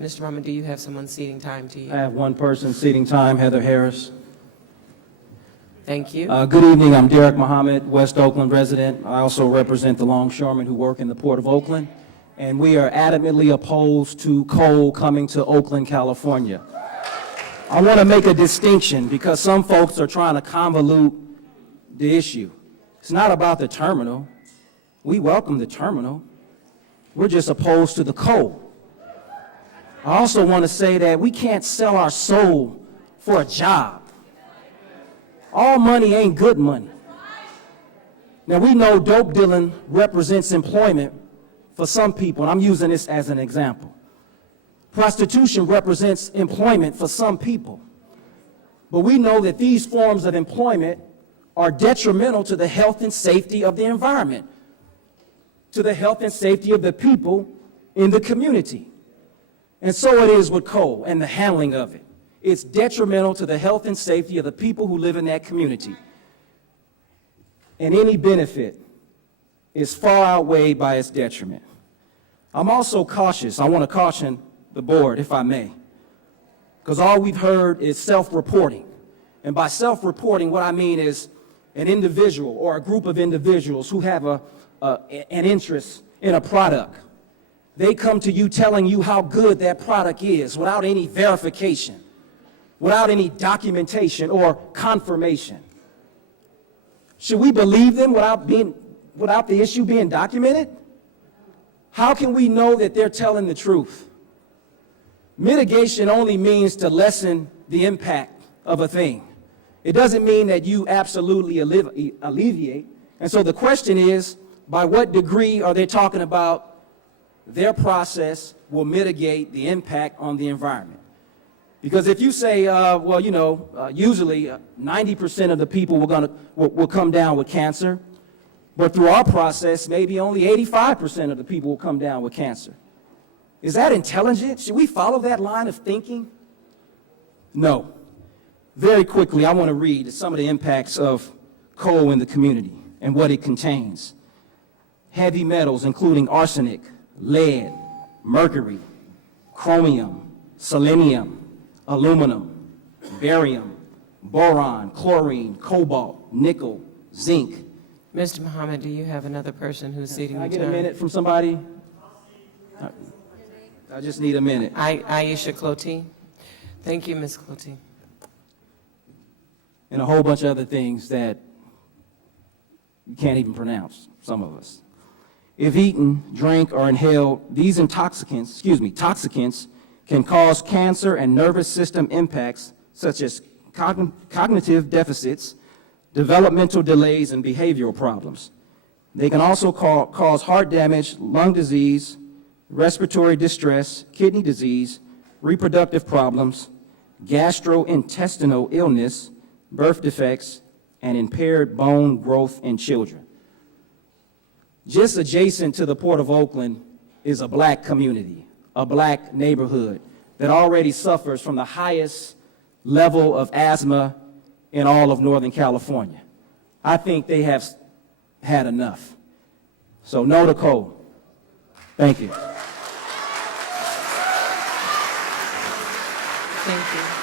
Mr. Muhammad, do you have someone ceding time to you? I have one person ceding time, Heather Harris. Thank you. Good evening, I'm Derrick Muhammad, West Oakland resident. I also represent the longshoremen who work in the Port of Oakland, and we are adamantly opposed to coal coming to Oakland, California. I want to make a distinction because some folks are trying to convolute the issue. It's not about the terminal. We welcome the terminal. We're just opposed to the coal. I also want to say that we can't sell our soul for a job. All money ain't good money. Now, we know dope dealing represents employment for some people, and I'm using this as an example. Prostitution represents employment for some people. But we know that these forms of employment are detrimental to the health and safety of the environment, to the health and safety of the people in the community. And so it is with coal and the handling of it. It's detrimental to the health and safety of the people who live in that community. And any benefit is far outweighed by its detriment. I'm also cautious. I want to caution the board, if I may, because all we've heard is self-reporting. And by self-reporting, what I mean is an individual or a group of individuals who have an interest in a product. They come to you telling you how good that product is without any verification, without any documentation or confirmation. Should we believe them without the issue being documented? How can we know that they're telling the truth? Mitigation only means to lessen the impact of a thing. It doesn't mean that you absolutely alleviate. And so the question is, by what degree are they talking about their process will mitigate the impact on the environment? Because if you say, usually 90% of the people will come down with cancer, but through our process, maybe only 85% of the people will come down with cancer. Is that intelligent? Should we follow that line of thinking? No. Very quickly, I want to read some of the impacts of coal in the community and what it contains. Heavy metals, including arsenic, lead, mercury, chromium, selenium, aluminum, barium, boron, chlorine, cobalt, nickel, zinc. Mr. Muhammad, do you have another person who's ceding Can I the get time? a minute from somebody? I just need a minute. Aisha Clotie. Thank you, Ms. Clotie. And a whole bunch of other things that you can't even pronounce, some of us. If eaten, drank, or inhaled, these toxicants can cause cancer and nervous system impacts such as cognitive deficits, developmental delays, and behavioral problems. They can also cause heart damage, lung disease, respiratory distress, kidney disease, reproductive problems, gastrointestinal illness, birth defects, and impaired bone growth in children. Just adjacent to the Port of Oakland is a black community, a black neighborhood that already suffers from the highest level of asthma in all of Northern California. I think they have had enough. So no to coal. Thank you. Thank you.